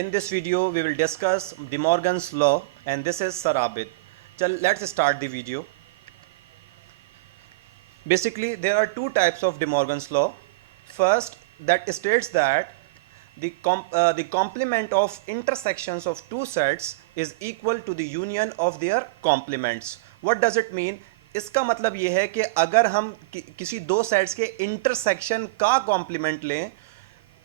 In this video, we will discuss De Morgan's law, and this is Sir Abid. Let's start the video. Basically, there are two types of De Morgan's law. First, that states that the complement of intersections of two sets is equal to the union of their complements. What does it mean? इसका मतलब ये है कि अगर हम किसी दो sets के इंटरसेक्शन का कॉम्प्लीमेंट लें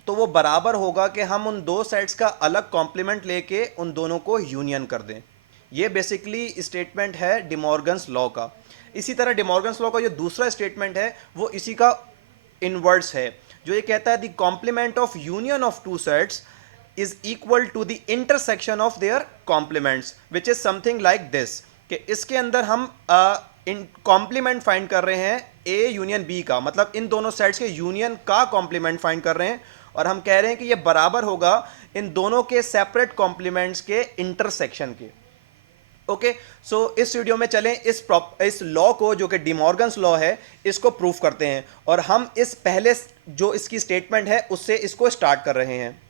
तो वो बराबर होगा कि हम उन दो सेट्स का अलग कॉम्प्लीमेंट लेके उन दोनों को यूनियन कर दें. ये बेसिकली स्टेटमेंट है डे मॉर्गन्स लॉ का. इसी तरह डे मॉर्गन्स लॉ का जो दूसरा स्टेटमेंट है वो इसी का इनवर्स है, जो ये कहता है the complement of union of two sets is equal to the intersection of their complements, which is something like this. कि इसके अंदर हम कॉम्प्लीमेंट फाइंड कर रहे हैं ए यूनियन बी का, मतलब इन दोनों सेट्स के यूनियन का कॉम्प्लीमेंट फाइंड कर रहे हैं और हम कह रहे हैं कि ये बराबर होगा इन दोनों के सेपरेट कॉम्प्लीमेंट्स के इंटरसेक्शन के. ओके, सो इस वीडियो में चलें इस लॉ को, जो कि डे मॉर्गन्स लॉ है, इसको प्रूफ करते हैं और हम इस पहले जो इसकी स्टेटमेंट है उससे इसको स्टार्ट कर रहे हैं.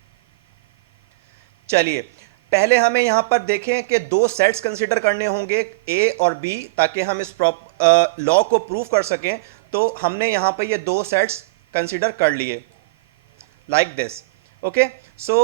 चलिए, पहले हमें यहां पर देखें कि दो सेट्स कंसीडर करने होंगे ए और बी, ताकि हम इस लॉ को प्रूफ कर सकें. तो हमने यहां पर ये दो सेट्स कंसीडर कर लिए लाइक दिस. ओके, सो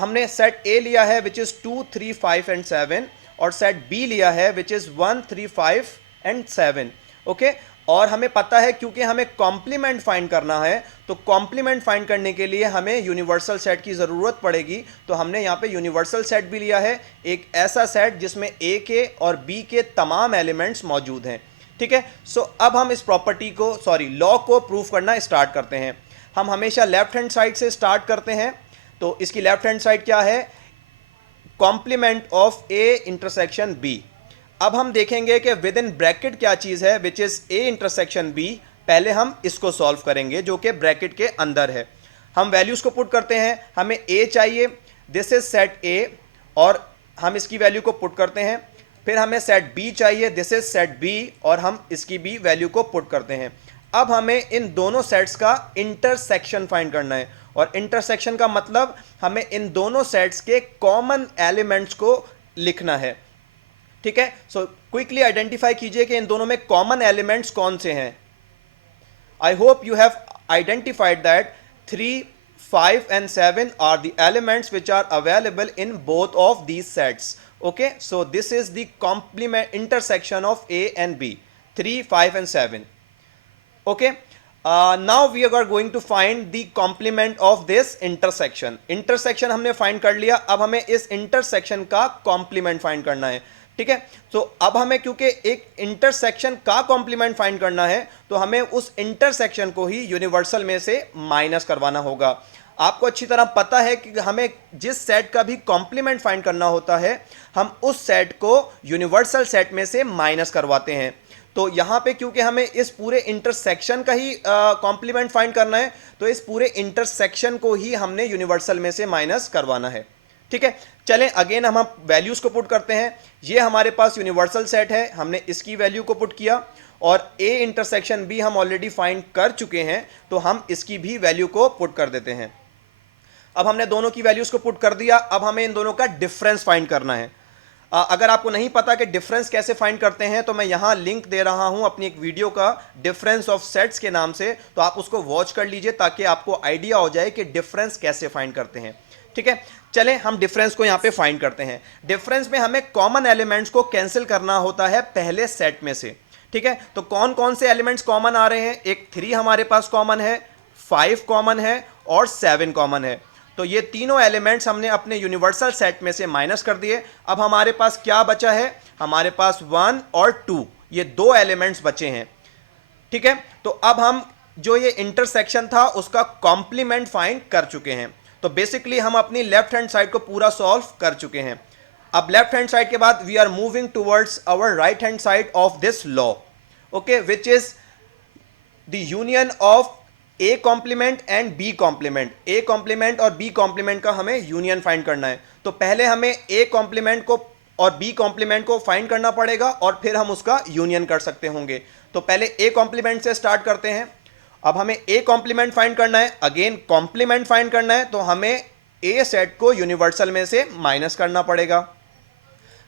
हमने सेट ए लिया है विच इज 2, 3, 5 एंड 7 और सेट बी लिया है विच इज 1, 3, 5 एंड 7. ओके, और हमें पता है क्योंकि हमें कॉम्प्लीमेंट फाइंड करना है तो कॉम्प्लीमेंट फाइंड करने के लिए हमें यूनिवर्सल सेट की ज़रूरत पड़ेगी. तो हमने यहाँ पे यूनिवर्सल सेट भी लिया है, एक ऐसा सेट जिसमें ए के और बी के तमाम एलिमेंट्स मौजूद हैं. ठीक है, सो अब हम इस प्रॉपर्टी को लॉ को प्रूफ करना स्टार्ट करते हैं. हम हमेशा लेफ्ट हैंड साइड से स्टार्ट करते हैं. तो इसकी लेफ्ट हैंड साइड क्या है? Complement of A intersection B. अब हम देखेंगे कि विद इन ब्रैकेट क्या चीज है which is A intersection B. पहले हम इसको सॉल्व करेंगे जो कि ब्रैकेट के अंदर है. हम वैल्यूज को पुट करते हैं. हमें ए चाहिए, दिस इज सेट ए, और हम इसकी वैल्यू को पुट करते हैं. फिर हमें सेट बी चाहिए, दिस इज सेट बी, और हम इसकी भी वैल्यू को पुट करते हैं. अब हमें इन दोनों सेट्स का इंटरसेक्शन फाइंड करना है, और इंटरसेक्शन का मतलब हमें इन दोनों सेट्स के कॉमन एलिमेंट्स को लिखना है. ठीक है, सो क्विकली आइडेंटिफाई कीजिए कि इन दोनों में कॉमन एलिमेंट्स कौन से हैं. I hope you have identified that 3, 5 and 7 are the elements which are available in both of these sets. Okay, so this is the complement intersection of A and B, 3, 5 and 7. Okay, now we are going to find the complement of this intersection. Intersection हमने find कर लिया. अब हमें इस intersection का complement find करना है. ठीक है, तो अब हमें क्योंकि एक इंटरसेक्शन का कॉम्प्लीमेंट फाइंड करना है तो हमें उस इंटरसेक्शन को ही यूनिवर्सल में से माइनस करवाना होगा. आपको अच्छी तरह पता है कि हमें जिस सेट का भी कॉम्प्लीमेंट फाइंड करना होता है हम उस सेट को यूनिवर्सल सेट में से माइनस करवाते हैं. तो यहां पे क्योंकि हमें इस पूरे इंटरसेक्शन का ही कॉम्प्लीमेंट फाइंड करना है तो इस पूरे इंटरसेक्शन को ही हमने यूनिवर्सल में से माइनस करवाना है. ठीक है, चलें अगेन हम वैल्यूज को पुट करते हैं. ये हमारे पास यूनिवर्सल सेट है, हमने इसकी वैल्यू को पुट किया, और ए इंटरसेक्शन बी हम ऑलरेडी फाइंड कर चुके हैं तो हम इसकी भी वैल्यू को पुट कर देते हैं. अब हमने दोनों की वैल्यूज को पुट कर दिया. अब हमें इन दोनों का डिफरेंस फाइंड करना है. अगर आपको नहीं पता कि डिफरेंस कैसे फाइंड करते हैं तो मैं यहां लिंक दे रहा हूं अपनी एक वीडियो का, डिफरेंस ऑफ सेट्स के नाम से, तो आप उसको वॉच कर लीजिए ताकि आपको आइडिया हो जाए कि डिफरेंस कैसे फाइंड करते हैं. ठीक है, चलें हम डिफरेंस को यहां पे फाइंड करते हैं. डिफरेंस में हमें कॉमन एलिमेंट्स को कैंसिल करना होता है पहले सेट में से. ठीक है, तो कौन कौन से एलिमेंट्स कॉमन आ रहे हैं? एक 3 हमारे पास कॉमन है, 5 कॉमन है और 7 कॉमन है. तो ये तीनों एलिमेंट्स हमने अपने यूनिवर्सल सेट में से माइनस कर दिए. अब हमारे पास क्या बचा है? हमारे पास 1 और 2, ये दो एलिमेंट्स बचे हैं. ठीक है, तो अब हम जो ये इंटरसेक्शन था उसका कॉम्प्लीमेंट फाइंड कर चुके हैं. तो बेसिकली हम अपनी लेफ्ट हैंड साइड को पूरा सॉल्व कर चुके हैं. अब लेफ्ट हैंड साइड के बाद we are moving towards our right hand side of this law. Okay, which is the union of A complement and B complement. A complement और B complement का हमें यूनियन फाइंड करना है. तो पहले हमें ए कॉम्प्लीमेंट को और बी कॉम्प्लीमेंट को फाइंड करना पड़ेगा और फिर हम उसका यूनियन कर सकते होंगे. तो पहले ए कॉम्प्लीमेंट से स्टार्ट करते हैं. अब हमें ए कॉम्प्लीमेंट फाइंड करना है, अगेन कॉम्प्लीमेंट फाइंड करना है, तो हमें ए सेट को यूनिवर्सल में से माइनस करना पड़ेगा।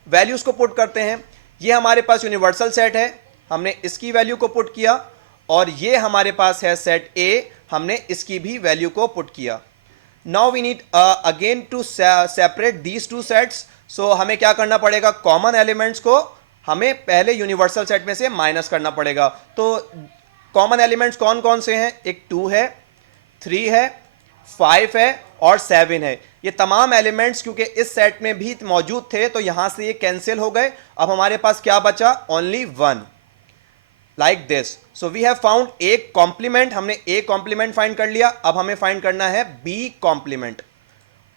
वैल्यूज को पुट करते हैं। ये हमारे पास यूनिवर्सल सेट है, हमने इसकी वैल्यू को पुट किया, और ये हमारे पास है सेट ए, हमने इसकी भी वैल्यू को पुट किया। Now we need again to separate these two sets. So हमें क्या करना पड़ेगा, कॉमन एलिमेंट्स को हमें पहले यूनिवर्सल सेट में से माइनस करना पड़ेगा। तो कॉमन एलिमेंट्स कौन कौन से हैं, एक 2 है, 3 है, 5 है और 7 है। ये तमाम एलिमेंट्स क्योंकि इस सेट में भी मौजूद थे तो यहां से ये कैंसिल हो गए। अब हमारे पास क्या बचा, only 1, like this. So we have found A complement, हमने ए कॉम्प्लीमेंट फाइंड कर लिया। अब हमें फाइंड करना है B complement.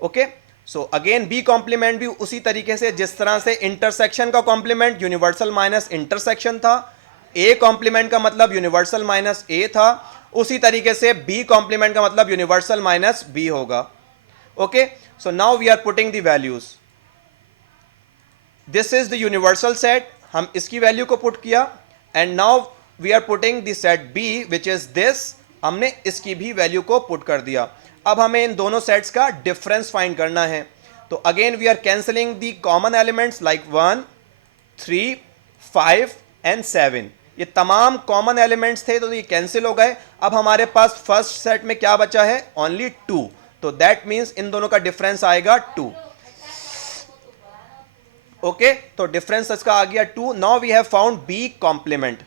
Okay, so again B complement भी उसी तरीके से जिस तरह से इंटरसेक्शन का कॉम्प्लीमेंट यूनिवर्सल माइनस इंटरसेक्शन था, ए कॉम्प्लीमेंट का मतलब यूनिवर्सल माइनस ए था, उसी तरीके से बी कॉम्प्लीमेंट का मतलब यूनिवर्सल माइनस बी होगा। Okay, so now we are putting the values. This is the universal set, हम इसकी वैल्यू को पुट किया, and now we are putting the set B which is this, हमने इसकी भी वैल्यू को पुट कर दिया। अब हमें इन दोनों सेट्स का डिफरेंस फाइंड करना है। तो again we are cancelling the common elements like 1, 3, 5 and 7। ये तमाम कॉमन एलिमेंट्स थे तो ये कैंसिल हो गए। अब हमारे पास फर्स्ट सेट में क्या बचा है, ओनली 2। तो दैट मींस इन दोनों का डिफरेंस आएगा 2। ओके, तो डिफरेंस इसका आ गया 2। Now we have found B complement.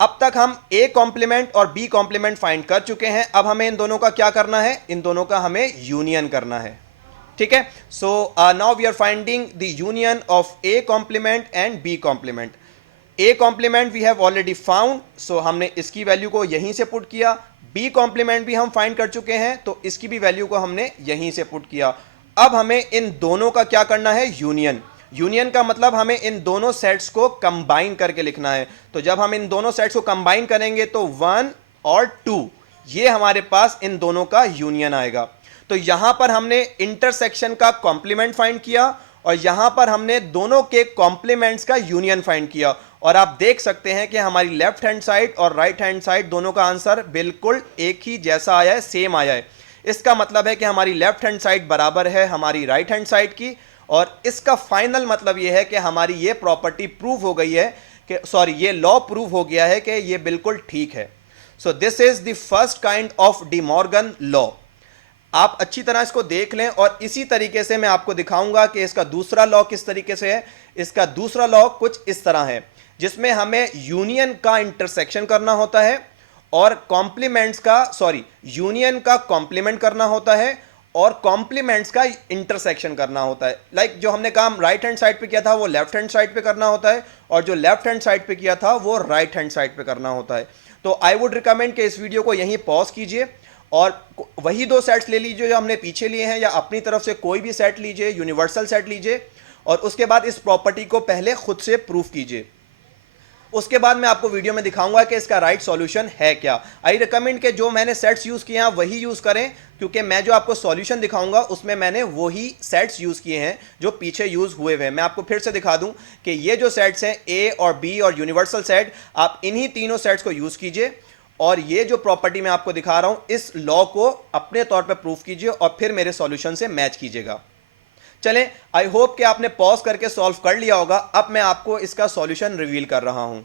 अब तक हम ए कॉम्प्लीमेंट और बी कॉम्प्लीमेंट फाइंड कर चुके हैं। अब हमें इन दोनों का क्या करना है, इन दोनों का हमें यूनियन करना है। ठीक है, so now we are finding the union of A complement and B complement. A complement we have already found, so हमने इसकी वैल्यू को यहीं से पुट किया। बी कॉम्प्लीमेंट भी हम फाइंड कर चुके हैं तो इसकी भी वैल्यू को हमने यहीं से पुट किया। अब हमें इन दोनों का क्या करना है, यूनियन। यूनियन का मतलब हमें इन दोनों सेट्स को कंबाइन करके लिखना है। तो जब हम इन दोनों सेट्स को कंबाइन करेंगे तो 1 और 2 ये हमारे पास इन दोनों का यूनियन आएगा। तो यहां पर हमने इंटरसेक्शन का कॉम्प्लीमेंट फाइंड किया और यहां पर हमने दोनों के कॉम्प्लीमेंट्स का यूनियन फाइंड किया। और आप देख सकते हैं कि हमारी लेफ्ट हैंड साइड और राइट हैंड साइड दोनों का आंसर बिल्कुल एक ही जैसा आया है, सेम आया है। इसका मतलब है कि हमारी लेफ्ट हैंड साइड बराबर है हमारी राइट हैंड साइड की, और इसका फाइनल मतलब यह है कि हमारी ये प्रॉपर्टी प्रूव हो गई है कि ये लॉ प्रूव हो गया है कि ये बिल्कुल ठीक है। So this is the first kind of De Morgan law. आप अच्छी तरह इसको देख लें और इसी तरीके से मैं आपको दिखाऊंगा कि इसका दूसरा लॉ किस तरीके से है। इसका दूसरा लॉ कुछ इस तरह है जिसमें हमें यूनियन का इंटरसेक्शन करना होता है और कॉम्प्लीमेंट्स का यूनियन का कॉम्प्लीमेंट करना होता है और कॉम्प्लीमेंट्स का इंटरसेक्शन करना होता है। लाइक जो हमने काम राइट हैंड साइड पे किया था वो लेफ्ट हैंड साइड पे करना होता है, और जो लेफ्ट हैंड साइड पे किया था वो राइट हैंड साइड पे करना होता है। तो आई वुड रिकमेंड कि इस वीडियो को यहीं पॉज कीजिए और वही 2 सेट्स ले लीजिए जो हमने पीछे लिए हैं, या अपनी तरफ से कोई भी सेट लीजिए, यूनिवर्सल सेट लीजिए, और उसके बाद इस प्रॉपर्टी को पहले खुद से प्रूफ कीजिए। उसके बाद मैं आपको वीडियो में दिखाऊंगा कि इसका राइट सॉल्यूशन है क्या। आई रिकमेंड कि जो मैंने सेट्स यूज किए हैं वही यूज करें, क्योंकि मैं जो आपको सॉल्यूशन दिखाऊंगा उसमें मैंने वही सेट्स यूज किए हैं जो पीछे यूज हुए हैं। मैं आपको फिर से दिखा दूं कि ये जो सेट्स हैं ए और बी और यूनिवर्सल सेट, आप इन्हीं तीनों सेट्स को यूज कीजिए और ये जो प्रॉपर्टी मैं आपको दिखा रहा हूं इस लॉ को अपने तौर पर प्रूफ कीजिए और फिर मेरे सॉल्यूशन से मैच कीजिएगा। चलें, आई होप कि आपने पॉज करके सॉल्व कर लिया होगा। अब मैं आपको इसका सॉल्यूशन रिवील कर रहा हूं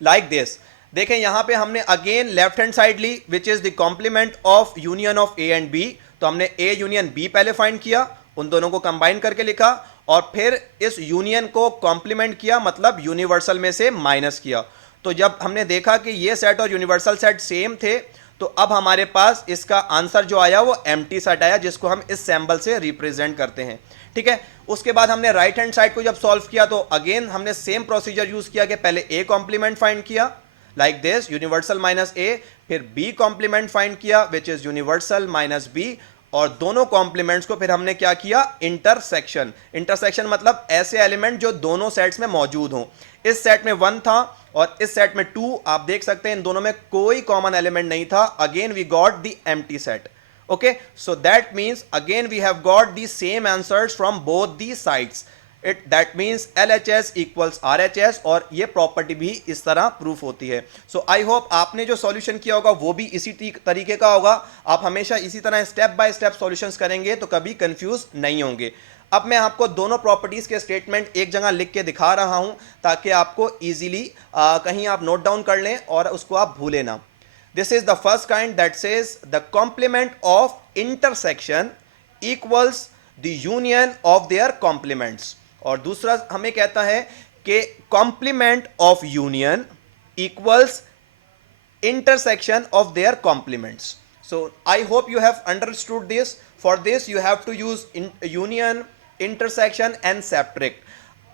लाइक दिस। देखें यहां पे हमने अगेन लेफ्ट हैंड साइड ली which is the complement of union of A and B. तो हमने ए यूनियन बी पहले फाइंड किया, उन दोनों को कंबाइन करके लिखा और फिर इस यूनियन को कॉम्प्लीमेंट किया, मतलब यूनिवर्सल में से माइनस किया। तो जब हमने देखा कि ये सेट और यूनिवर्सल सेट सेम थे तो अब हमारे पास इसका आंसर जो आया वो एम्प्टी सेट आया, जिसको हम इस सिंबल से रिप्रेजेंट करते हैं। ठीक है, उसके बाद हमने राइट हैंड साइड को जब सॉल्व किया तो अगेन हमने सेम प्रोसीजर यूज किया कि पहले ए कॉम्प्लीमेंट फाइंड किया like this, universal minus A, फिर बी कॉम्प्लीमेंट फाइंड किया which is universal minus B, और दोनों कॉम्प्लीमेंट्स को फिर हमने क्या किया, इंटरसेक्शन। इंटरसेक्शन मतलब ऐसे एलिमेंट जो दोनों सेट्स में मौजूद हों। इस सेट में 1 था और इस सेट में 2, आप देख सकते हैं इन दोनों में कोई कॉमन एलिमेंट नहीं था। Again we got the empty set. Okay, so that means again we have got the same answers from both the sides. That means LHS equals RHS, और ये प्रॉपर्टी भी इस तरह प्रूफ होती है। सो आई होप आपने जो सॉल्यूशन किया होगा वो भी इसी तरीके का होगा। आप हमेशा इसी तरह स्टेप बाय स्टेप सॉल्यूशंस करेंगे तो कभी कंफ्यूज नहीं होंगे। अब मैं आपको दोनों प्रॉपर्टीज के स्टेटमेंट एक जगह लिख के दिखा रहा हूं ताकि आपको इजीली कहीं आप नोट डाउन कर लें और उसको आप भूलें ना। This is the first kind that says the complement of intersection equals the union of their complements, और दूसरा हमें कहता है कि complement of union equals intersection of their complements. So I hope you have understood this. For this you have to use union, intersection and subtract.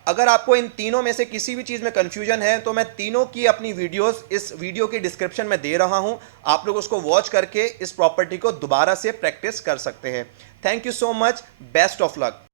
अगर आपको इन तीनों में से किसी भी चीज में कंफ्यूजन है तो मैं तीनों की अपनी वीडियोस इस वीडियो के डिस्क्रिप्शन में दे रहा हूं, आप लोग उसको वॉच करके इस प्रॉपर्टी को दोबारा से प्रैक्टिस कर सकते हैं। Thank you so much, best of luck.